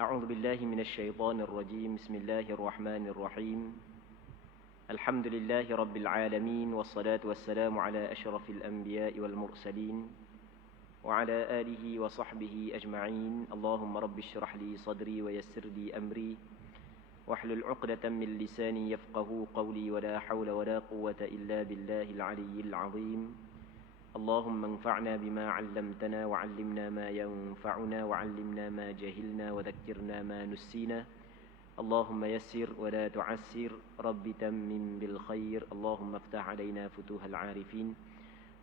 أعوذ بالله من الشيطان الرجيم. بسم الله الرحمن الرحيم. الحمد لله رب العالمين، والصلاة والسلام على أشرف الأنبياء والمرسلين وعلى آله وصحبه أجمعين. اللهم رب اشرح لي صدري ويسر لي أمري واحلل عقدة من لساني يفقه قولي، ولا حول ولا قوة إلا بالله العلي العظيم. اللهم انفعنا بما علمتنا وعلمنا ما ينفعنا وعلمنا ما جهلنا وذكرنا ما نسينا. اللهم يسر ولا تعسر، رب تمم بالخير. اللهم افتح علينا فتوح العارفين،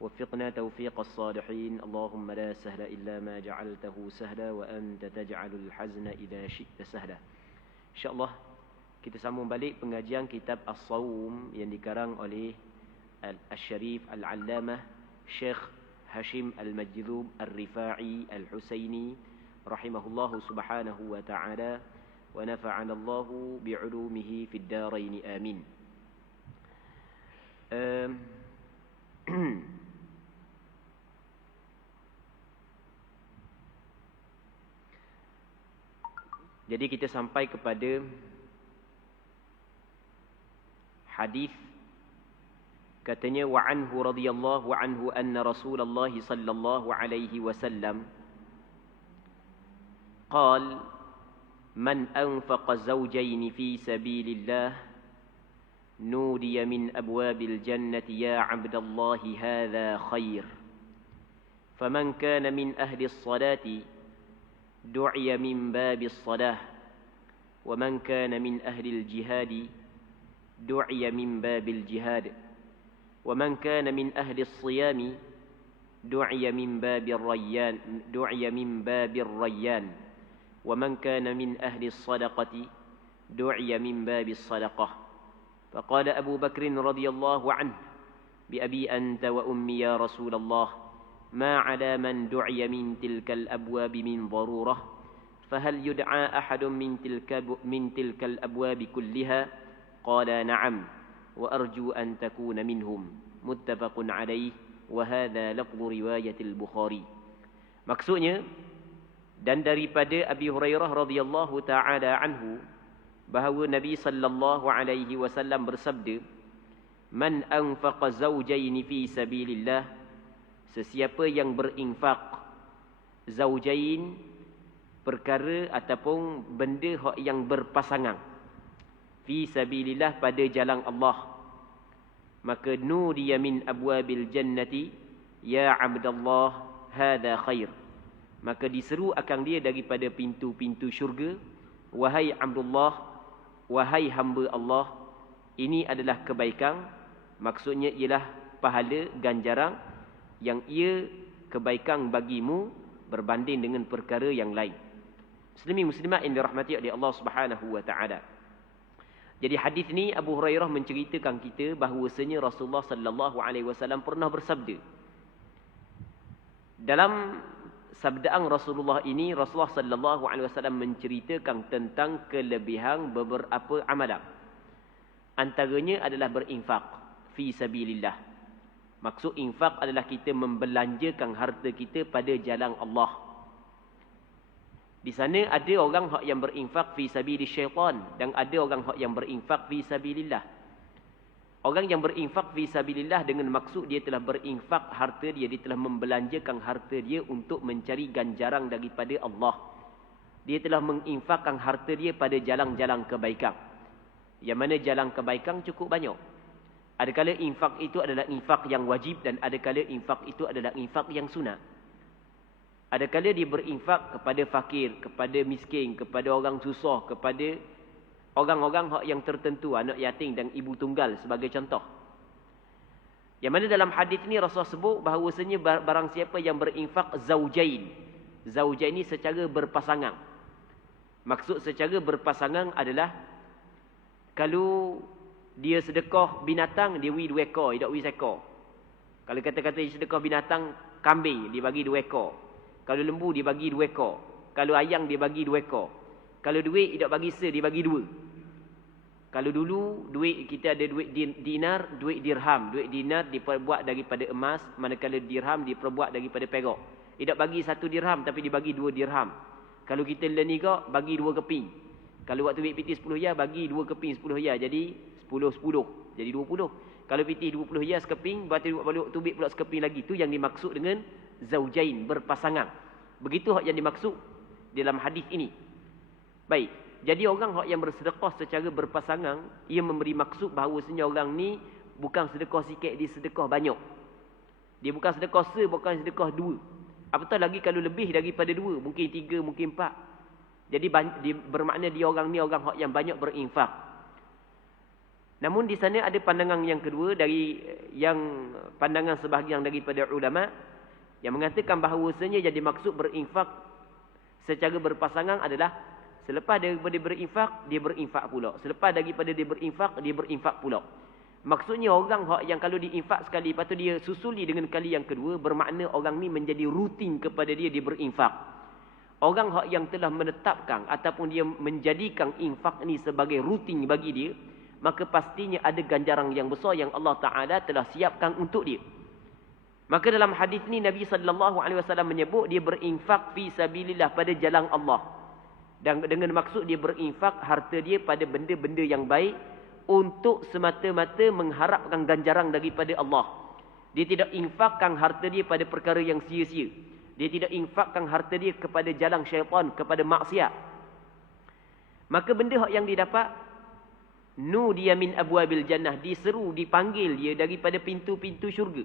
وفقنا توفيق الصالحين. اللهم لا سهل إلا ما جعلته سهلا، وأنت تجعل الحزن إذا شئت سهلا. InsyaAllah kita sambung balik pengajian kitab As-Sawm yang dikarang oleh Al-Syarif Al-Allamah Syekh Hashim Al-Majdzub Al-Rifa'i Al-Husaini rahimahullahu subhanahu wa ta'ala, wa nafa'ana Allahu bi'ulumihi fid darain amin. Jadi kita sampai kepada hadis, katanya wa anhu radhiyallahu anhu anna Rasulullah sallallahu alaihi wasallam qala man anfaqa zawjayn fi sabilillah nudiya min abwabil jannati ya 'abdallahi hadha khair, faman kana min ahli as-salati du'iya min babis salah, wa man kana min ahli al-jihad du'iya min babil jihad, wa man kana min ahli as-siyam du'iya min babir rayyan, wa man kana min ahli as-sadaqati du'iya min babis sadaqah. Faqala Abu Bakr radhiyallahu anhu bi abi anta wa ummi ya Rasulullah, ma 'ala man du'iya min tilka al-abwab min darurah, fahal yud'a ahadun min tilka al-abwab kulliha? Qala na'am wa arju an takuna minhum. Muttafaqun alaih, wa hadha lafdhu riwayat al-Bukhari. Maksudnya, dan daripada Abi Hurairah radhiyallahu ta'ala anhu, bahawa Nabi sallallahu alaihi wasallam bersabda, man anfaqa zawjayn fi sabilillah, sesiapa yang berinfak zawjain, perkara ataupun benda yang berpasangan, fi sabilillah, pada jalan Allah, maka nudiya min abwabil jannati ya 'abdallah hadha khair, maka diseru akan dia daripada pintu-pintu syurga, wahai Abdullah, wahai hamba Allah, ini adalah kebaikan. Maksudnya ialah pahala ganjaran yang ia kebaikan bagimu berbanding dengan perkara yang lain. Muslimin muslimat yang dirahmati oleh Allah Subhanahu wa taala. Jadi hadis ni Abu Hurairah menceritakan kita bahawasanya Rasulullah sallallahu alaihi wasallam pernah bersabda. Dalam sabdaan Rasulullah ini, Rasulullah sallallahu alaihi wasallam menceritakan tentang kelebihan beberapa amalan. Antaranya adalah berinfak fi sabilillah. Maksud infak adalah kita membelanjakan harta kita pada jalan Allah. Di sana ada orang yang berinfak fi sabilis syaitan, dan ada orang yang berinfak fi sabilillah. Orang yang berinfak fi sabilillah dengan maksud dia telah berinfak harta dia, dia telah membelanjakan harta dia untuk mencari ganjaran daripada Allah. Dia telah menginfakkan harta dia pada jalan-jalan kebaikan. Yang mana jalan kebaikan cukup banyak. Adakala infak itu adalah infak yang wajib, dan adakala infak itu adalah infak yang sunat. Adakala dia berinfak kepada fakir, kepada miskin, kepada orang susah, kepada orang-orang yang tertentu, anak yatim dan ibu tunggal sebagai contoh. Yang mana dalam hadis ni Rasulullah sebut bahawasanya barang siapa yang berinfak zawjain. Zawjain ni secara berpasangan. Maksud secara berpasangan adalah kalau dia sedekah binatang, dia bagi 2 ekor, tidak bagi 1 ekor. Kalau kata-kata dia sedekah binatang, kambing, dia bagi 2 ekor. Kalau lembu, dia bagi 2 ekor. Kalau ayam, dia bagi 2 ekor. Kalau duit, dia tak bagi dia bagi 2. Kalau dulu, duit kita ada duit dinar, duit dirham. Duit dinar diperbuat daripada emas, manakala dirham diperbuat daripada perak. Dia tak bagi 1 dirham, tapi dia bagi 2 dirham. Kalau kita learn ni kok, bagi 2 keping. Kalau waktu PT 10 ya, bagi 2 keping 10 ya. Jadi 10. Jadi 20. Kalau PT 20 ya sekeping, berarti waktu tubik pula sekeping lagi. Itu yang dimaksud dengan zaujain, berpasangan. Begitu hak yang dimaksud dalam hadis ini. Baik. Jadi orang hak yang bersedekah secara berpasangan, ia memberi maksud bahawasanya orang ni bukan sedekah sikit, dia sedekah banyak. Dia bukan sedekah bukan sedekah 2. Apatah lagi kalau lebih daripada 2, mungkin 3, mungkin 4. Jadi bermakna dia orang ni orang yang banyak berinfak. Namun di sana ada pandangan yang kedua dari yang pandangan sebahagian daripada ulama yang mengatakan bahawasanya yang dimaksud berinfak secara berpasangan adalah selepas daripada berinfak, dia berinfak pula. Selepas daripada dia berinfak pula. Maksudnya orang yang kalau diinfak sekali, lepas tu dia susuli dengan kali yang kedua, bermakna orang ni menjadi rutin kepada dia berinfak. Orang yang telah menetapkan ataupun dia menjadikan infak ni sebagai rutin bagi dia, maka pastinya ada ganjaran yang besar yang Allah Ta'ala telah siapkan untuk dia. Maka dalam hadis ni Nabi SAW menyebut dia berinfak fi sabilillah, pada jalan Allah. Dan dengan maksud dia berinfak harta dia pada benda-benda yang baik, untuk semata-mata mengharapkan ganjaran daripada Allah. Dia tidak infakkan harta dia pada perkara yang sia-sia. Dia tidak infakkan harta dia kepada jalan syaitan, kepada maksiat. Maka benda yang didapat, nudiya min abwabil jannah, diseru, dipanggil dia daripada pintu-pintu syurga.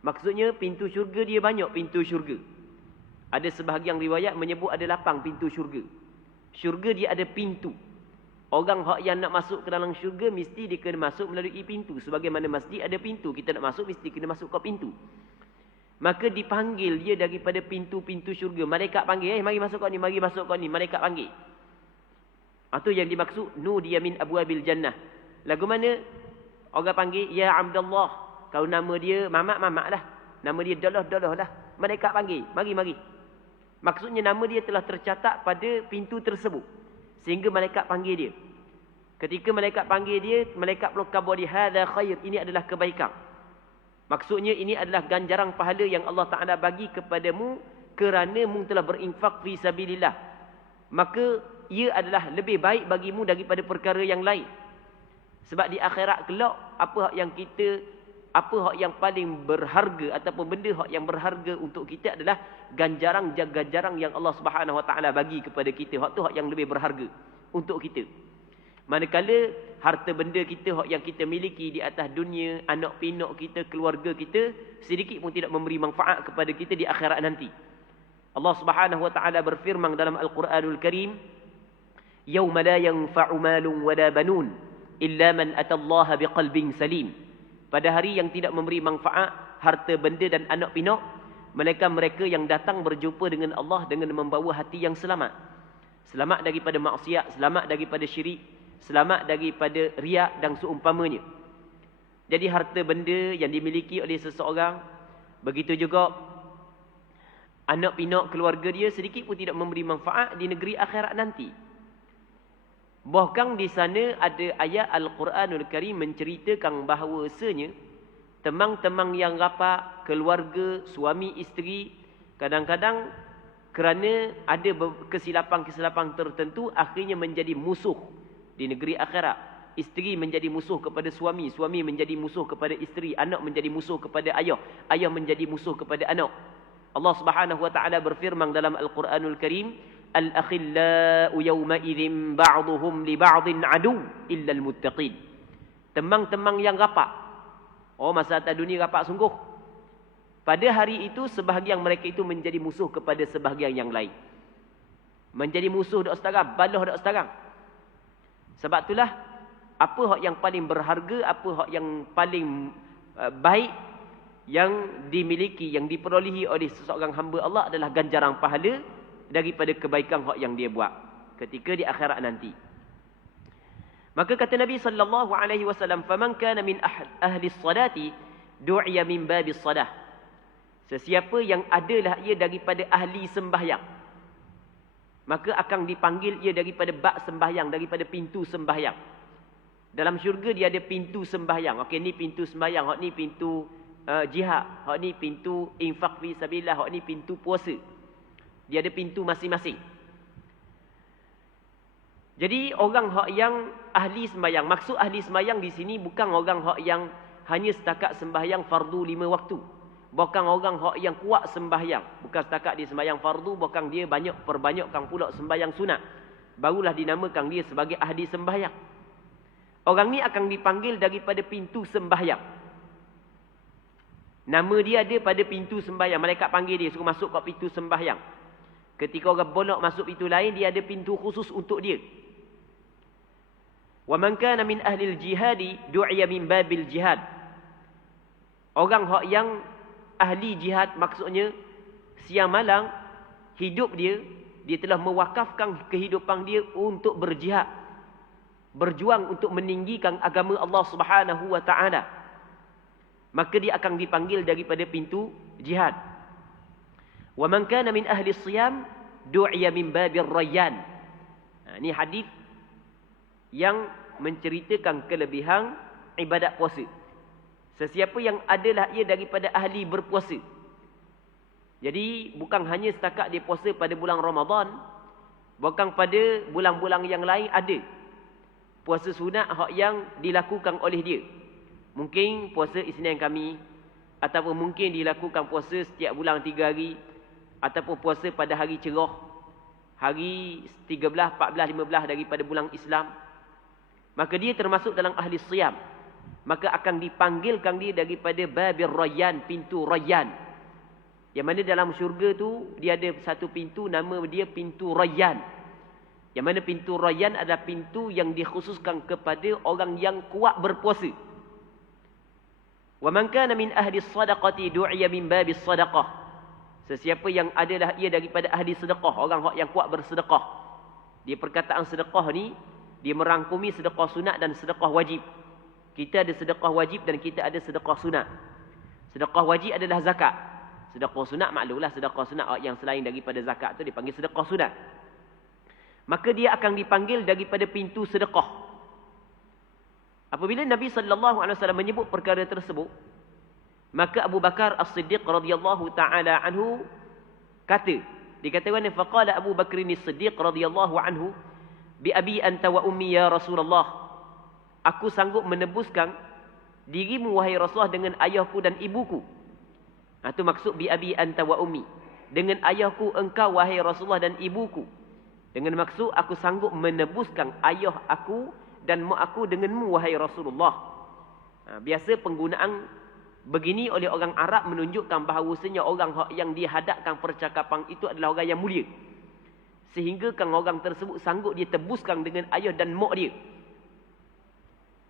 Maksudnya pintu syurga dia banyak pintu syurga. Ada sebahagian riwayat menyebut ada 8 pintu syurga. Syurga dia ada pintu. Orang yang nak masuk ke dalam syurga mesti dia kena masuk melalui pintu. Sebagaimana masjid ada pintu, kita nak masuk mesti kena masuk ke pintu. Maka dipanggil dia daripada pintu-pintu syurga. Malaikat panggil, mari masuk kau ni, mari masuk kau ni. Malaikat panggil. Itu yang dimaksud nudiya min abwabil jannah. Lagu mana orang panggil ya Abdullah. Kalau nama dia Mamak lah. Nama dia Dolah lah. Malaikat panggil, mari. Maksudnya nama dia telah tercatat pada pintu tersebut. Sehingga malaikat panggil dia. Ketika malaikat panggil dia, malaikat pun khabar dia, hadza khair, ini adalah kebaikan. Maksudnya ini adalah ganjaran pahala yang Allah Ta'ala bagi kepadamu kerana mu telah berinfak fi sabilillah. Maka ia adalah lebih baik bagimu daripada perkara yang lain. Sebab di akhirat kelak, apa yang paling berharga ataupun benda yang berharga untuk kita adalah ganjaran yang Allah Subhanahu Wa Taala bagi kepada kita. Hak tu hak yang lebih berharga untuk kita. Manakala harta benda kita yang kita miliki di atas dunia, anak pinak kita, keluarga kita, sedikit pun tidak memberi manfaat kepada kita di akhirat nanti. Allah Subhanahu Wa Taala berfirman dalam Al-Quranul Karim, "Yauma la yanfa'u malun wa la banun illa man atallaha biqalbin salim." Pada hari yang tidak memberi manfaat harta benda dan anak pinak, mereka yang datang berjumpa dengan Allah dengan membawa hati yang selamat. Selamat daripada maksiat, selamat daripada syirik, selamat daripada riak dan seumpamanya. Jadi harta benda yang dimiliki oleh seseorang, begitu juga anak pinak keluarga dia, sedikit pun tidak memberi manfaat di negeri akhirat nanti. Bahkan di sana ada ayat Al-Quranul Karim menceritakan bahawasanya temang-temang yang rapat, keluarga, suami, isteri, kadang-kadang kerana ada kesilapan-kesilapan tertentu, akhirnya menjadi musuh di negeri akhirat. Isteri menjadi musuh kepada suami, suami menjadi musuh kepada isteri, anak menjadi musuh kepada ayah, ayah menjadi musuh kepada anak. Allah Subhanahu Wa Taala berfirman dalam Al-Quranul Karim, Al-akhillau yawma idzin ba'duhum li ba'din adu illa al-muttaqin. Temang-temang yang rapat. Oh, masa atas dunia rapat sungguh. Pada hari itu sebahagian mereka itu menjadi musuh kepada sebahagian yang lain. Menjadi musuh dak setara, balah dak setara. Sebab itulah apa hak yang paling berharga, apa hak yang paling baik yang dimiliki, yang diperolehi oleh seseorang hamba Allah adalah ganjaran pahala daripada kebaikan hak yang dia buat ketika di akhirat nanti. Maka kata Nabi sallallahu alaihi wasallam, "Faman kana min ahli as-salati du'iya min babis salah." Sesiapa yang adalah ia daripada ahli sembahyang, maka akan dipanggil ia daripada bab sembahyang, daripada pintu sembahyang. Dalam syurga dia ada pintu sembahyang. Okey, ni pintu sembahyang, hak ni pintu jihad, hak ni pintu infak fi sabilillah, hak ni pintu puasa. Dia ada pintu masing-masing. Jadi orang hak yang ahli sembahyang, maksud ahli sembahyang di sini bukan orang hak yang hanya setakat sembahyang fardu 5 waktu. Bukan orang hak yang kuat sembahyang. Bukan setakat dia sembahyang fardu, bukan dia perbanyakkan pula sembahyang sunat. Barulah dinamakan dia sebagai ahli sembahyang. Orang ni akan dipanggil daripada pintu sembahyang. Nama dia ada pada pintu sembahyang. Malaikat panggil dia, suruh masuk kat pintu sembahyang. Ketika orang bolak masuk pintu lain, dia ada pintu khusus untuk dia. Wa man kana min ahli al-jihadi du'iya min babil jihad. Orang hak yang ahli jihad maksudnya siang malam hidup dia telah mewakafkan kehidupan dia untuk berjihad. Berjuang untuk meninggikan agama Allah Subhanahu wa taala. Maka dia akan dipanggil daripada pintu jihad. Wa man kana min ahli siyam du'iya min babir rayyan. Ini hadis yang menceritakan kelebihan ibadat puasa. Sesiapa yang adalah ia daripada ahli berpuasa. Jadi bukan hanya setakat dia puasa pada bulan Ramadan, bukan pada bulan-bulan yang lain ada puasa sunat hak yang dilakukan oleh dia. Mungkin puasa Isnin kami, ataupun mungkin dilakukan puasa setiap bulan 3 hari, ataupun puasa pada hari cerah, hari 13, 14, 15 daripada bulan Islam. Maka dia termasuk dalam ahli siyam. Maka akan dipanggilkan dia daripada babir rayyan, pintu rayyan. Yang mana dalam syurga tu dia ada satu pintu, nama dia pintu rayyan. Yang mana pintu rayyan adalah pintu yang dikhususkan kepada orang yang kuat berpuasa. Wa man kana min ahli sadaqati du'iya min babis sadaqah. Sesiapa yang adalah ia daripada ahli sedekah, orang yang kuat bersedekah. Dia perkataan sedekah ni dia merangkumi sedekah sunat dan sedekah wajib. Kita ada sedekah wajib dan kita ada sedekah sunat. Sedekah wajib adalah zakat. Sedekah sunat maklumlah, sedekah sunat yang selain daripada zakat tu dipanggil sedekah sunat. Maka dia akan dipanggil daripada pintu sedekah. Apabila Nabi SAW menyebut perkara tersebut, maka Abu Bakar As-Siddiq radhiyallahu taala anhu kata, dikatakan faqala Abu Bakr As-Siddiq radhiyallahu anhu bi abi anta wa ummi ya Rasulullah. Aku sanggup menebuskan dirimu wahai Rasulullah dengan ayahku dan ibuku. Itu maksud bi abi anta wa ummi. Dengan ayahku engkau wahai Rasulullah dan ibuku. Dengan maksud aku sanggup menebuskan ayah aku dan mak aku denganmu wahai Rasulullah. Biasa penggunaan begini oleh orang Arab menunjukkan bahawasanya orang yang dihadapkan percakapan itu adalah orang yang mulia. Sehingga kan orang tersebut sanggup dia tebuskan dengan ayah dan mak dia.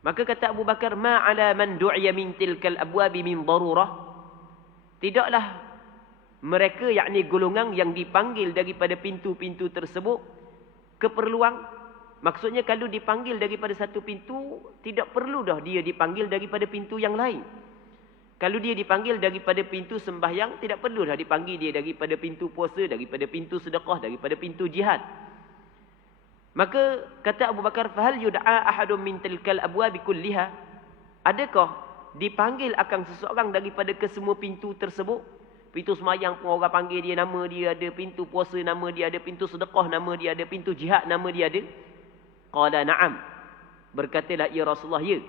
Maka kata Abu Bakar, ma'ala man du'iya min tilkal abwabi min darurah. Tidaklah mereka, yakni golongan yang dipanggil daripada pintu-pintu tersebut, keperluan. Maksudnya kalau dipanggil daripada satu pintu, tidak perlu dah dia dipanggil daripada pintu yang lain. Kalau dia dipanggil daripada pintu sembahyang, tidak perlu dah dipanggil dia daripada pintu puasa, daripada pintu sedekah, daripada pintu jihad. Maka kata Abu Bakar, fahal yud'a ahadun min tilkal abwabi kulliha? Adakah dipanggil akan seseorang daripada kesemua pintu tersebut? Pintu sembahyang pun orang panggil dia, nama dia ada. Pintu puasa nama dia ada. Pintu sedekah nama dia ada. Pintu jihad nama dia ada. Qala na'am. Berkatalah ya Rasulullah, ya.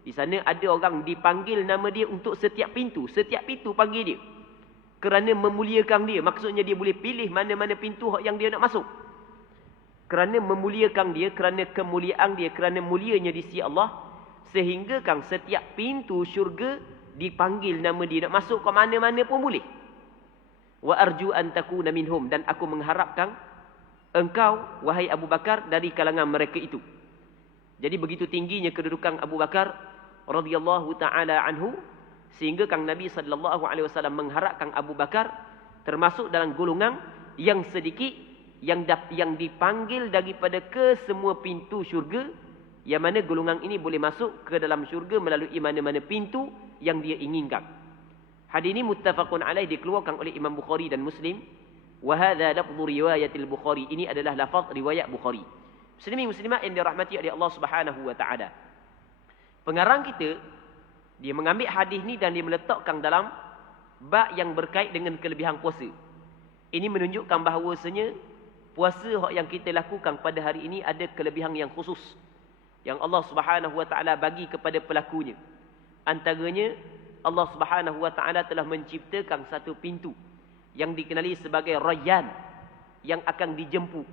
Di sana ada orang dipanggil nama dia untuk setiap pintu. Setiap pintu panggil dia. Kerana memuliakan dia. Maksudnya dia boleh pilih mana-mana pintu yang dia nak masuk. Kerana memuliakan dia, kerana kemuliaan dia, kerana mulianya di sisi Allah. Sehingga kan setiap pintu syurga dipanggil nama dia. Nak masuk ke mana-mana pun boleh. Wa arju an takuna minhum. Dan aku mengharapkan engkau, wahai Abu Bakar, dari kalangan mereka itu. Jadi begitu tingginya kedudukan Abu Bakar radhiyallahu taala anhu, sehingga Kang Nabi sallallahu alaihi wasallam mengharapkan Abu Bakar termasuk dalam golongan yang sedikit yang dipanggil daripada ke semua pintu syurga, yang mana golongan ini boleh masuk ke dalam syurga melalui mana-mana pintu yang dia inginkan. Hadis ini muttafaqun alaih, dikeluarkan oleh Imam Bukhari dan Muslim. Wa hadza lafdhu riwayatil Bukhari. Ini adalah lafaz riwayat Bukhari. Muslimin muslimat yang dirahmati oleh Allah Subhanahu wa taala. Pengarang kita dia mengambil hadis ni dan dia meletakkan dalam bab yang berkait dengan kelebihan puasa. Ini menunjukkan bahawasanya puasa yang kita lakukan pada hari ini ada kelebihan yang khusus yang Allah Subhanahu wa taala bagi kepada pelakunya. Antaranya Allah Subhanahu wa taala telah menciptakan satu pintu yang dikenali sebagai Rayyan, yang akan dijemput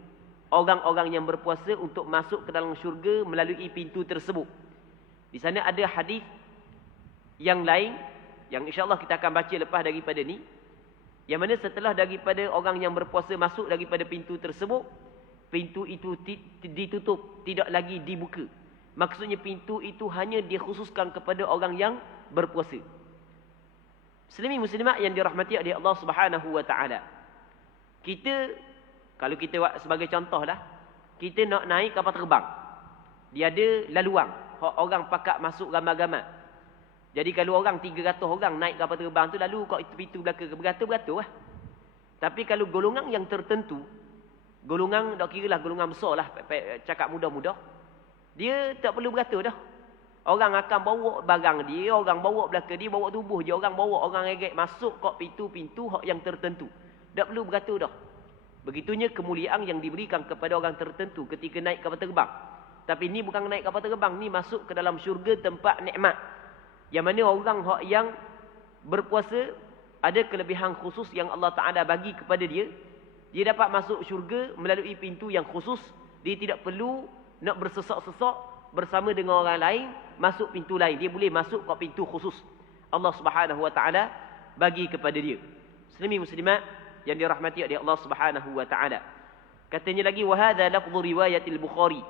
orang-orang yang berpuasa untuk masuk ke dalam syurga melalui pintu tersebut. Di sana ada hadis yang lain yang insya-Allah kita akan baca lepas daripada ni, yang mana setelah daripada orang yang berpuasa masuk daripada pintu tersebut, pintu itu ditutup, tidak lagi dibuka. Maksudnya pintu itu hanya dikhususkan kepada orang yang berpuasa. Muslimi muslimat yang dirahmati oleh Allah Subhanahu wa taala. Kita, kalau kita buat sebagai contohlah, kita nak naik kapal terbang. Dia ada laluan, orang pakak masuk ramai-ramai. Jadi kalau orang 300 orang naik kapal terbang tu, lalu kat pintu belakang beratur-beratur lah. Tapi kalau golongan yang tertentu, golongan tak kira lah golongan besar lah, cakap mudah-mudah, dia tak perlu beratur dah. Orang akan bawa barang dia, orang bawa belakang dia, bawa tubuh je. Orang bawa orang egek masuk kat pintu-pintu yang tertentu. Tak perlu beratur dah. Begitunya kemuliaan yang diberikan kepada orang tertentu ketika naik kapal terbang. Tapi ni bukan naik kapal terbang, ni masuk ke dalam syurga tempat nikmat. Yang mana orang yang berpuasa ada kelebihan khusus yang Allah Ta'ala bagi kepada dia. Dia dapat masuk syurga melalui pintu yang khusus. Dia tidak perlu nak bersesak-sesak bersama dengan orang lain masuk pintu lain. Dia boleh masuk ke pintu khusus Allah Subhanahu Wa Ta'ala bagi kepada dia. Muslimi muslimat yang dirahmati oleh Allah Subhanahu Wa Ta'ala. Katanya lagi, wahada lafzu riwayatil Bukhari.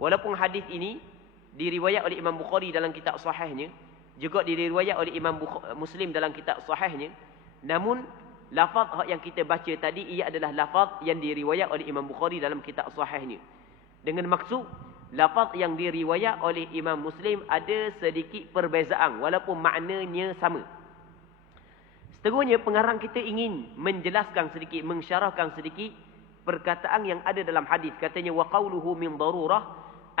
Walaupun hadis ini diriwayat oleh Imam Bukhari dalam kitab sahihnya, juga diriwayat oleh Imam Muslim dalam kitab sahihnya, namun lafaz yang kita baca tadi ia adalah lafaz yang diriwayat oleh Imam Bukhari dalam kitab sahihnya. Dengan maksud lafaz yang diriwayat oleh Imam Muslim ada sedikit perbezaan walaupun maknanya sama. Seterusnya pengarang kita ingin menjelaskan sedikit, mensyarahkan sedikit perkataan yang ada dalam hadis. Katanya wa qawluhu min darurah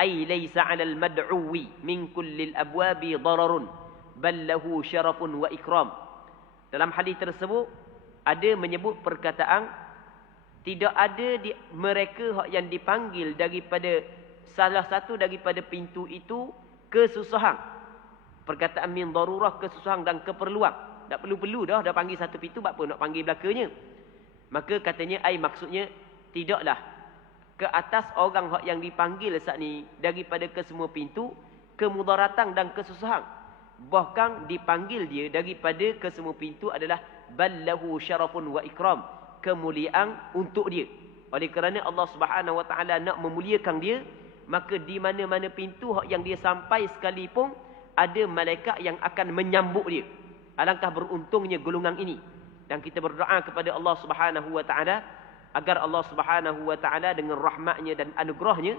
ay laysa 'alal mad'uwi min kullil abwabi dararun bal lahu syarafun wa ikram. Dalam hadis tersebut ada menyebut perkataan tidak ada mereka yang dipanggil daripada salah satu daripada pintu itu kesusahan. Perkataan min darurah, kesusahan dan keperluan. Tak perlu-perlu dah panggil satu pintu, buat apa nak panggil belakangnya. Maka katanya maksudnya tidaklah ke atas orang yang dipanggil saat ni daripada kesemua pintu kemudaratan dan kesusahan. Bahkan dipanggil dia daripada kesemua pintu adalah ballahu syarafun wa ikram, kemuliaan untuk dia. Oleh kerana Allah Subhanahu Wa Taala nak memuliakan dia, maka di mana-mana pintu yang dia sampai sekalipun ada malaikat yang akan menyambut dia. Alangkah beruntungnya golongan ini. Dan kita berdoa kepada Allah Subhanahu Wa Taala agar Allah Subhanahu Wa Taala dengan rahmatnya dan anugerahnya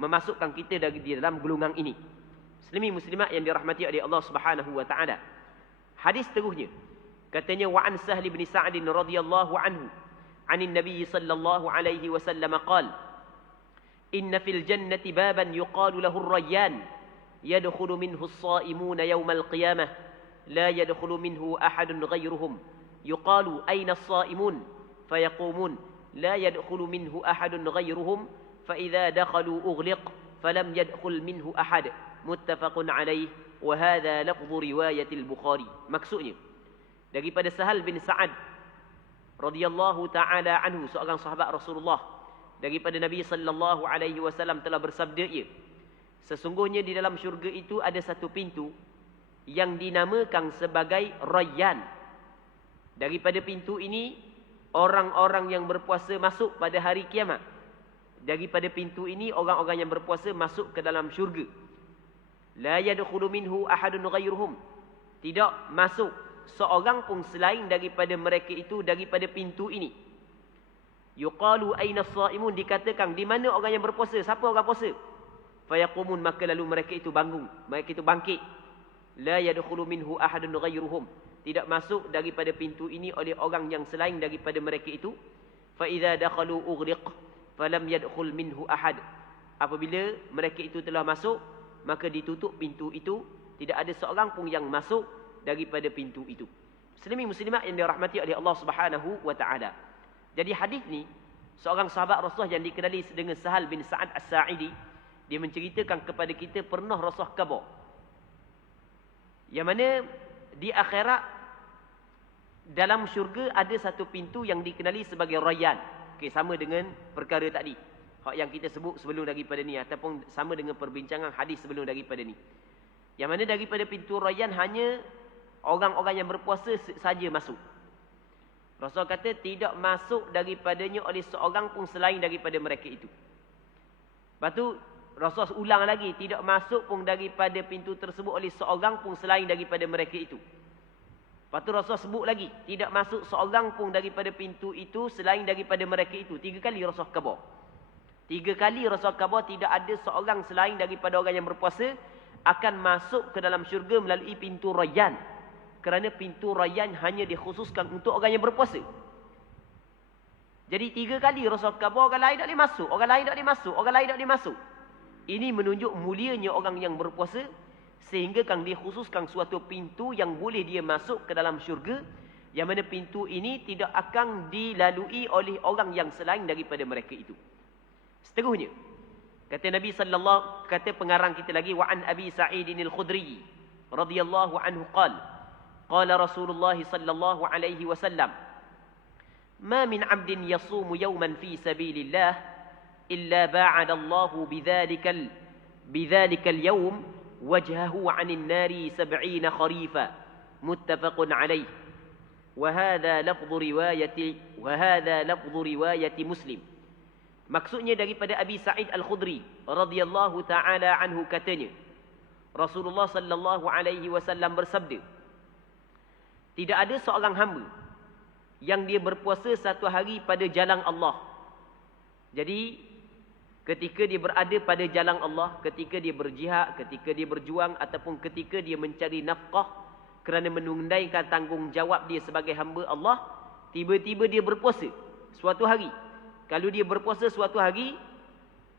memasukkan kita di dalam golongan ini. Muslimi muslimat yang dirahmati oleh Allah Subhanahu Wa Taala. Hadis seterusnya katanya wa an Sahl bin Sa'd radhiyallahu anhu 'anil Nabi sallallahu alaihi wasallam qala inna fil jannati baban yuqalu lahu ar-rayyan yadkhulu minhu as-sa'imuna yawm al-qiyamah la yadkhulu minhu ahadun ghayruhum yuqalu ayna as-sa'imun fayaqumun la yadkhulu minhu ahadun ghayruhum fa idza dakhalu ughliq falam yadkhul minhu ahad. Muttafaqun alaih wa hadha lafdhu riwayat al-Bukhari. Maksudnya daripada Sahal bin Sa'ad radhiyallahu taala anhu, seorang sahabat Rasulullah, daripada Nabi sallallahu alaihi wasallam telah bersabda ia, sesungguhnya di dalam syurga itu ada satu pintu yang dinamakan sebagai Rayyan. Daripada pintu ini orang-orang yang berpuasa masuk pada hari kiamat. Daripada pintu ini orang-orang yang berpuasa masuk ke dalam syurga. La yadkhulu minhu ahadun ghayruhum. Tidak masuk seorang pun selain daripada mereka itu daripada pintu ini. Yuqalu aina as-saimun, dikatakan di mana orang yang berpuasa, siapa orang puasa? Fayaqumun, maka lalu mereka itu bangun, mereka itu bangkit. La yadkhulu minhu ahadun ghayruhum, tidak masuk daripada pintu ini oleh orang yang selain daripada mereka itu. Fa idza dakhalu ughliq falam yadkhul minhu ahad. Apabila mereka itu telah masuk, maka ditutup pintu itu, tidak ada seorang pun yang masuk daripada pintu itu. Muslimi muslimat yang dirahmati oleh Allah Subhanahu Wa Taala. Jadi hadis ni, seorang sahabat Rasulullah yang dikenali dengan Sahal bin Sa'ad As-Sa'idi, dia menceritakan kepada kita pernah Rasulullah khabar. Yang mana di akhirat dalam syurga ada satu pintu yang dikenali sebagai Rayyan. Okey, sama dengan perkara tadi. Hak yang kita sebut sebelum daripada ni ataupun sama dengan perbincangan hadis sebelum daripada ni. Yang mana daripada pintu Rayyan hanya orang-orang yang berpuasa saja masuk. Rasul kata tidak masuk daripadanya oleh seorang pun selain daripada mereka itu. Lepas tu Rasul ulang lagi, tidak masuk pun daripada pintu tersebut oleh seorang pun selain daripada mereka itu. Lepas tu Rasul sebut lagi, tidak masuk seorang pun daripada pintu itu selain daripada mereka itu. 3 kali Rasul khabar. 3 kali Rasul khabar tidak ada seorang selain daripada orang yang berpuasa akan masuk ke dalam syurga melalui pintu Rayyan. Kerana pintu Rayyan hanya dikhususkan untuk orang yang berpuasa. Jadi 3 kali Rasul khabar, orang lain tak boleh masuk, orang lain tak boleh masuk, orang lain tak boleh masuk. Ini menunjuk mulianya orang yang berpuasa, sehingga kan dikhususkan suatu pintu yang boleh dia masuk ke dalam syurga, yang mana pintu ini tidak akan dilalui oleh orang yang selain daripada mereka itu. Seterusnya, kata Nabi sallallahu, kata pengarang kita lagi, wa an Abi Sa'id al-Khudri radhiyallahu anhu qala Rasulullah sallallahu alaihi wasallam, ma min 'abdin yasumu yawman fi sabilillah إلا باعد الله بذلك اليوم وجهه عن النار 70 خريفا متفق عليه وهذا لفظ رواية مسلم. Maksudnya daripada Abi Sa'id Al-Khudri radhiyallahu taala anhu katanya, Rasulullah sallallahu alaihi wasallam bersabda, tidak ada seorang hamba yang dia berpuasa satu hari pada jalan Allah. Jadi ketika dia berada pada jalan Allah, ketika dia berjihad, ketika dia berjuang ataupun ketika dia mencari nafkah kerana menunaikan tanggungjawab dia sebagai hamba Allah, tiba-tiba dia berpuasa suatu hari. Kalau dia berpuasa suatu hari,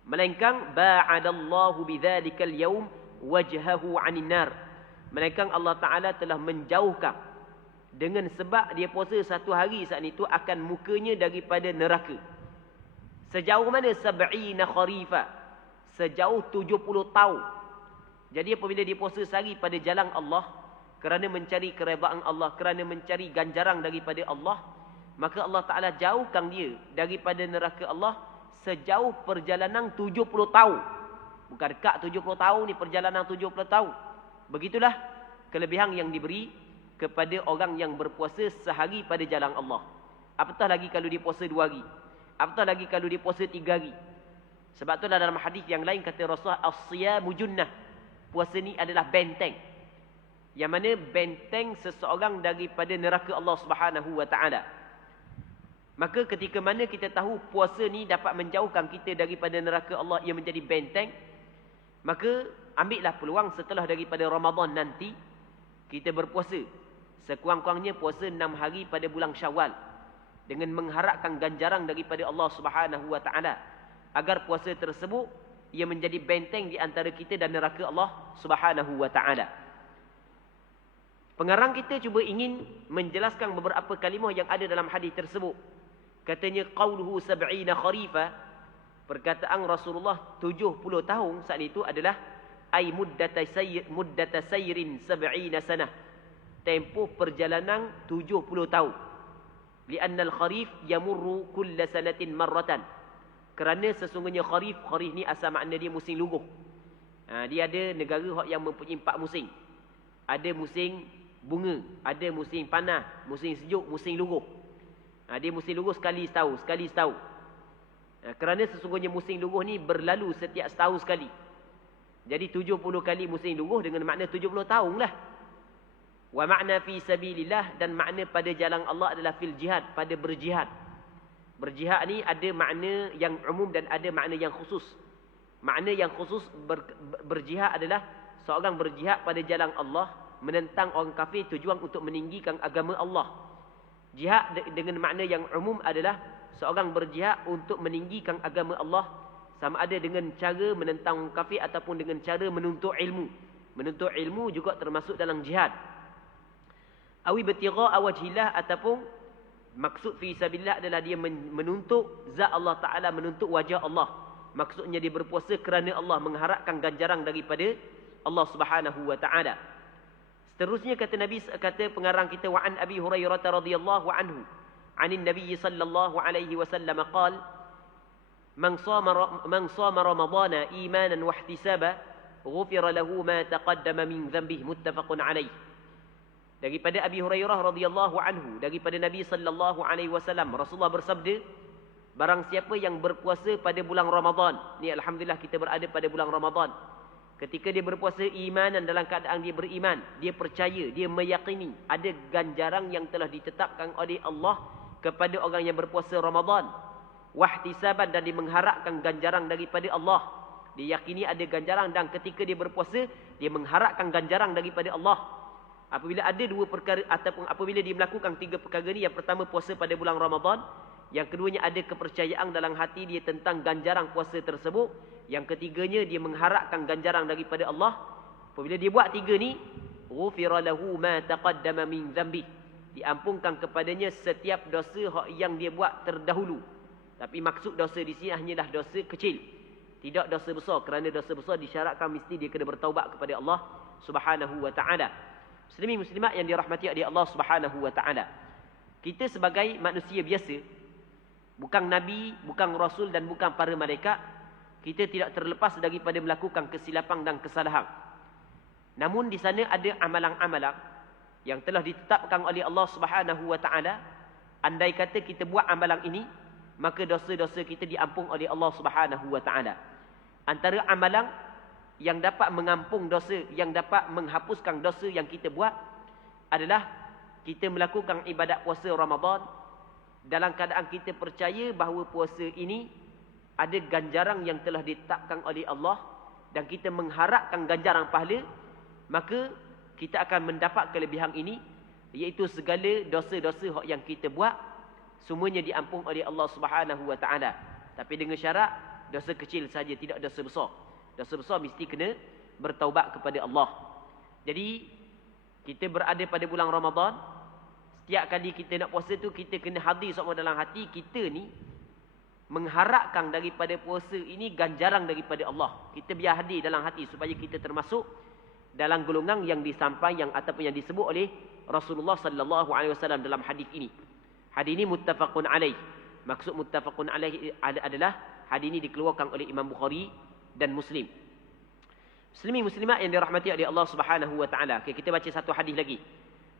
melainkan ba'adallahu bidzalikal yaum wajhahu 'anil nar. Melainkan Allah Taala telah menjauhkan dengan sebab dia puasa satu hari saat itu akan mukanya daripada neraka. Sejauh mana? 70 kharifa. Sejauh 70 tahun. Jadi apabila dia puasa sehari pada jalan Allah, kerana mencari keredaan Allah, kerana mencari ganjaran daripada Allah, maka Allah Ta'ala jauhkan dia daripada neraka Allah sejauh perjalanan 70 tahun. Bukan dekat 70 tahun ni, perjalanan 70 tahun. Begitulah kelebihan yang diberi kepada orang yang berpuasa sehari pada jalan Allah. Apatah lagi kalau dia puasa 2 hari. Apatah lagi kalau dia puasa 3 hari. Sebab tu dalam hadis yang lain kata Rasulullah, as-siyamu junnah. Puasa ni adalah benteng. Yang mana benteng seseorang daripada neraka Allah Subhanahu wa taala. Maka ketika mana kita tahu puasa ni dapat menjauhkan kita daripada neraka Allah, ia menjadi benteng, maka ambillah peluang setelah daripada Ramadan nanti kita berpuasa. Sekurang-kurangnya puasa 6 hari pada bulan Syawal, dengan mengharapkan ganjaran daripada Allah Subhanahu wa taala, agar puasa tersebut ia menjadi benteng di antara kita dan neraka Allah Subhanahu wa taala. Pengarang kita cuba ingin menjelaskan beberapa kalimah yang ada dalam hadis tersebut. Katanya qauluhu 70 kharifa, perkataan Rasulullah 70 tahun saat itu adalah ai muddata sayrin 70 sanah, tempoh perjalanan 70 tahun. Li'anna al-kharif yamurru kulla sanatin marratan. Kerana sesungguhnya kharif ni asal makna dia musim luruh. Dia ada negara yang mempunyai 4 musim. Ada musim bunga, ada musim panas, musim sejuk, musim luruh. Dia musim luruh sekali setahun. Kerana sesungguhnya musim luruh ni berlalu setiap setahun sekali. Jadi 70 kali musim luruh dengan makna 70 tahun lah. Wa makna fi sabilillah, dan makna pada jalan Allah adalah fil jihad, pada berjihad. Berjihad ni ada makna yang umum dan ada makna yang khusus. Makna yang khusus berjihad adalah seorang berjihad pada jalan Allah, menentang orang kafir, tujuan untuk meninggikan agama Allah. Jihad dengan makna yang umum adalah seorang berjihad untuk meninggikan agama Allah, sama ada dengan cara menentang orang kafir ataupun dengan cara menuntut ilmu. Menuntut ilmu juga termasuk dalam jihad. Awi bertigha wajhillah, ataupun Maksud fi sabilillah adalah dia menuntut zat Allah Ta'ala, menuntut wajah Allah. Maksudnya dia berpuasa kerana Allah, mengharapkan ganjaran daripada Allah Subhanahu wa Ta'ala. Seterusnya kata Nabi, kata pengarang kita, wa an Abi Hurairah radhiyallahu anhu anin Nabi sallallahu alaihi wasallam qala man sama ramadhana imanan wa ihtisaba ghufira lahu ma taqaddama min dhanbihi, muttafaqun alaih. Daripada Abi Hurairah radhiyallahu anhu, daripada Nabi sallallahu alaihi wasallam, Rasulullah bersabda, barang siapa yang berpuasa pada bulan Ramadan, ni alhamdulillah kita berada pada bulan Ramadan. Ketika dia berpuasa imanan, dalam keadaan dia beriman, dia percaya, dia meyakini ada ganjaran yang telah ditetapkan oleh Allah kepada orang yang berpuasa Ramadan. Wahtisaban, dan dia mengharapkan ganjaran daripada Allah. Dia yakini ada ganjaran, dan ketika dia berpuasa, dia mengharapkan ganjaran daripada Allah. Apabila ada dua perkara, ataupun apabila dia melakukan tiga perkara ni, yang pertama puasa pada bulan Ramadan, yang keduanya ada kepercayaan dalam hati dia tentang ganjaran puasa tersebut, yang ketiganya dia mengharapkan ganjaran daripada Allah. Apabila dia buat tiga ni, ghufira lahu ma taqaddama min dhanbi, diampunkan kepadanya setiap dosa yang dia buat terdahulu. Tapi maksud dosa di sini hanyalah dosa kecil, tidak dosa besar, kerana dosa besar disyaratkan mesti dia kena bertaubat kepada Allah Subhanahu wa Ta'ala. Muslimin muslimat yang dirahmati oleh Allah Subhanahu wa Ta'ala, kita sebagai manusia biasa, bukan nabi, bukan rasul dan bukan para malaikat, kita tidak terlepas daripada melakukan kesilapan dan kesalahan. Namun di sana ada amalan-amalan yang telah ditetapkan oleh Allah Subhanahu wa Ta'ala. Andai kata kita buat amalan ini, maka dosa-dosa kita diampun oleh Allah Subhanahu wa Ta'ala. Antara amalan yang dapat mengampung dosa, yang dapat menghapuskan dosa yang kita buat, adalah kita melakukan ibadat puasa Ramadan dalam keadaan kita percaya bahawa puasa ini ada ganjaran yang telah ditetapkan oleh Allah, dan kita mengharapkan ganjaran pahala, maka kita akan mendapat kelebihan ini, iaitu segala dosa-dosa yang kita buat semuanya diampun oleh Allah Subhanahu wa Ta'ala. Tapi dengan syarat dosa kecil saja, tidak dosa besar. Dosa besar mesti kena bertaubat kepada Allah. Jadi kita berada pada bulan Ramadan, setiap kali kita nak puasa tu, kita kena hadir semua dalam hati kita ni mengharapkan daripada puasa ini ganjaran daripada Allah. Kita biar hadir dalam hati supaya kita termasuk dalam golongan yang disampaikan ataupun yang disebut oleh Rasulullah sallallahu alaihi wasallam dalam hadis ini. Hadis ini muttafaqun alaih. Maksud muttafaqun alaih adalah hadis ini dikeluarkan oleh Imam Bukhari dan Muslim. Muslimin muslimat yang dirahmati oleh Allah Subhanahu wa Ta'ala. Okay, kita baca satu hadis lagi.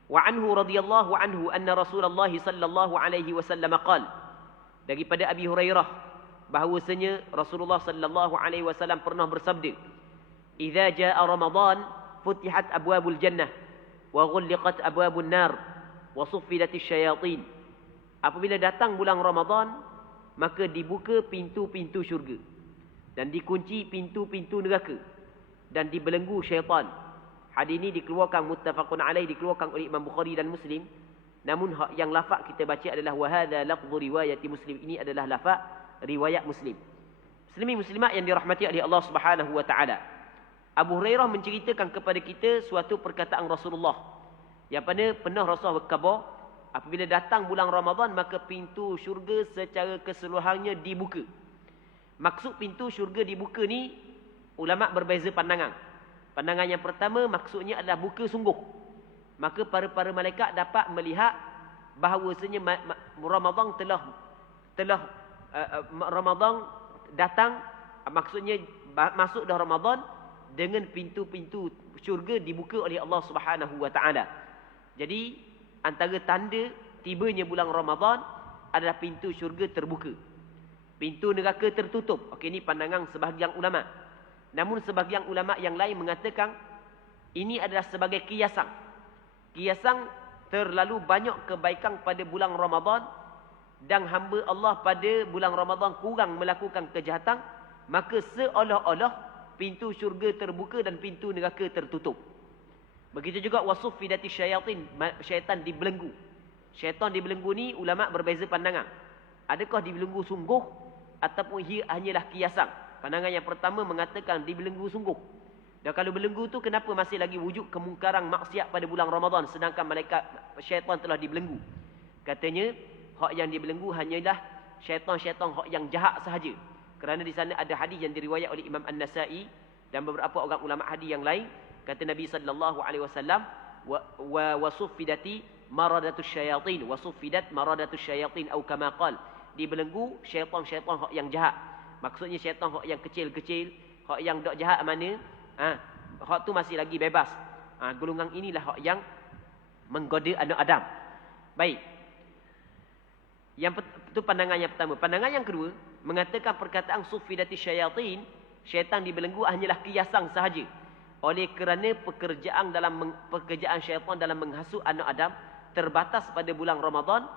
Wa anhu radhiyallahu anhu anna Rasulullah sallallahu alaihi wasallam qala, daripada Abi Hurairah bahawasanya Rasulullah sallallahu alaihi wasallam pernah bersabda, idza jaa Ramadan futihat abwabul jannah wa ghulliqat abwabun nar wa suffidatis syayatin. Apabila datang bulan Ramadan, maka dibuka pintu-pintu syurga dan dikunci pintu-pintu neraka dan dibelenggu syaitan. Hadis ini dikeluarkan muttafaqun alaih, dikeluarkan oleh Imam Bukhari dan Muslim. Namun yang lafaz kita baca adalah wa hadza lafdhu riwayat Muslim. Ini adalah lafaz riwayat Muslim. Muslimin muslimat yang dirahmati oleh Allah Subhanahu wa Ta'ala, Abu Hurairah menceritakan kepada kita suatu perkataan Rasulullah yang pernah Rasulullah berkhabar, apabila datang bulan Ramadan maka pintu syurga secara keseluruhannya dibuka. Maksud pintu syurga dibuka ni, ulama berbeza pandangan. Pandangan yang pertama maksudnya adalah buka sungguh. Maka para malaikat dapat melihat bahawasanya Ramadan Ramadan datang, maksudnya masuk dah Ramadan dengan pintu-pintu syurga dibuka oleh Allah Subhanahu wa Ta'ala. Jadi antara tanda tibanya bulan Ramadan adalah pintu syurga terbuka, pintu neraka tertutup. Okey, ini pandangan sebahagian ulama. Namun sebahagian ulama yang lain mengatakan ini adalah sebagai kiasan. Kiasan terlalu banyak kebaikan pada bulan Ramadan dan hamba Allah pada bulan Ramadan kurang melakukan kejahatan, maka seolah-olah pintu syurga terbuka dan pintu neraka tertutup. Begitu juga wasuffidatis syayatin, syaitan dibelenggu. Syaitan dibelenggu ni ulama berbeza pandangan. Adakah dibelenggu sungguh ataupun hanyalah kiasan? Pandangan yang pertama mengatakan dibelenggu sungguh. Dan kalau belenggu tu, kenapa masih lagi wujud kemungkaran maksiat pada bulan Ramadan sedangkan malaikat syaitan telah dibelenggu? Katanya hak yang dibelenggu hanyalah syaitan-syaitan hak yang jahat sahaja. Kerana di sana ada hadis yang diriwayat oleh Imam An-Nasa'i dan beberapa orang ulama hadis yang lain, kata Nabi sallallahu alaihi wasallam, wa suffidati maradatus syayatin, wa suffidat maradatus syayatin atau kama qala, dibelenggu syaitan-syaitan hak yang jahat. Maksudnya syaitan hak yang kecil-kecil, hak yang dak jahat mana? Hak tu masih lagi bebas. Golongan inilah hak yang menggoda anak Adam. Baik. Yang itu pandangan yang pertama. Pandangan yang kedua mengatakan perkataan suffidati syayatin, syaitan dibelenggu hanyalah kiasan sahaja. Oleh kerana pekerjaan syaitan dalam menghasut anak Adam terbatas pada bulan Ramadan,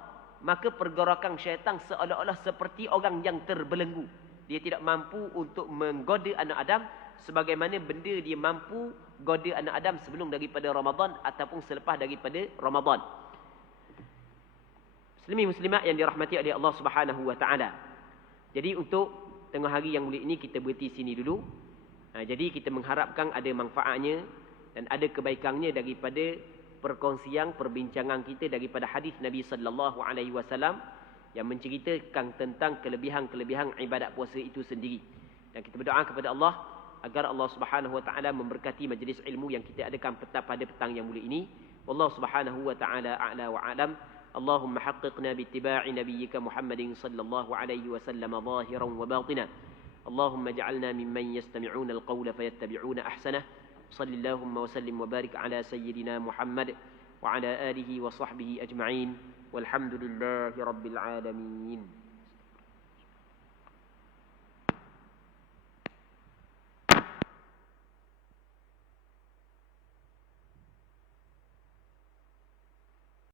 maka pergerakan syaitan seolah-olah seperti orang yang terbelenggu. Dia tidak mampu untuk menggoda anak Adam sebagaimana benda dia mampu goda anak Adam sebelum daripada Ramadan ataupun selepas daripada Ramadan. Muslimin muslimat yang dirahmati oleh Allah Subhanahu wa taala. Jadi untuk tengah hari yang mulia ini kita berhenti sini dulu. Jadi kita mengharapkan ada manfaatnya dan ada kebaikannya daripada perkongsian perbincangan kita daripada hadis Nabi sallallahu alaihi wasallam yang menceritakan tentang kelebihan-kelebihan ibadat puasa itu sendiri. Dan kita berdoa kepada Allah agar Allah Subhanahu wa taala memberkati majlis ilmu yang kita adakan pada petang yang mulia ini. Wallahu Subhanahu wa taala a'la wa a'lam. اللهم حققنا باتباع نبيك محمد صلى الله عليه وسلم ظاهرا وباطنا. اللهم اجعلنا ممن يستمعون القول فيتبعون أحسنه. صل اللهم وسلم وبارك على سيدنا محمد وعلى آله وصحبه أجمعين والحمد لله رب العالمين.